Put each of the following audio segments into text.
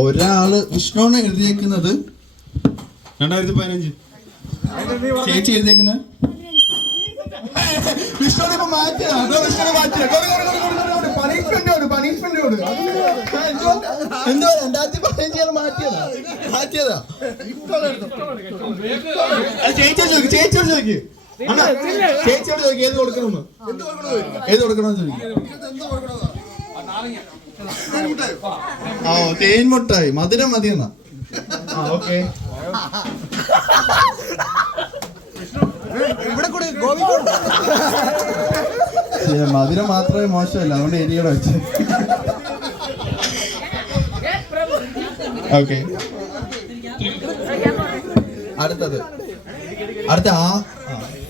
ഒരാള് വിഷ്ണുവിനെ എഴുതിയേക്കുന്നത് 2015. ചേച്ചി എഴുതിയേക്കുന്നത് വിഷ്ണുവിനെ ഇപ്പൊ മാറ്റിയതാ. എന്തോ 2015 മാറ്റിയതാ. ചേച്ചിയോട് ചോദിക്ക് ഏത് കൊടുക്കണമെന്ന്. തേൻമുട്ടായി മധുരം മതിയെന്നാ. ഓക്കെ, മധുരം മാത്രമേ മോശമല്ല, അതുകൊണ്ട് എരിയുടെ വെച്ച്. ഓക്കെ, അടുത്ത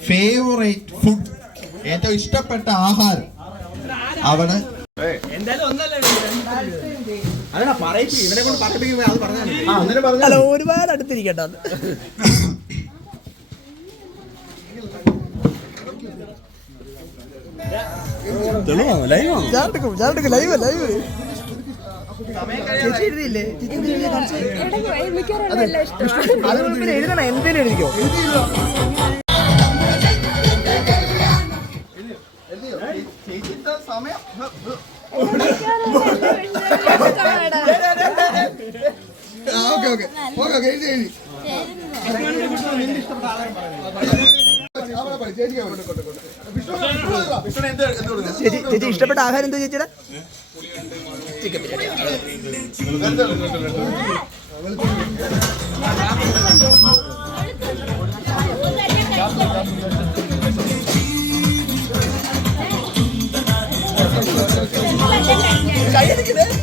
ഫേവറേറ്റ് ഫുഡ്, ഏറ്റവും ഇഷ്ടപ്പെട്ട ആഹാരം. അവിടെ ഒരുപാട് അടുത്തിരിക്കട്ടെ. എഴുതണം, എന്തേലും എഴുതിക്കോ. സമയം ചേച്ചി ഇഷ്ടപ്പെട്ട ആഹാരം എന്തോ ചേച്ചിയുടെ? ചിക്കൻ ബിരിയാണി. കഴിക്കുന്നത്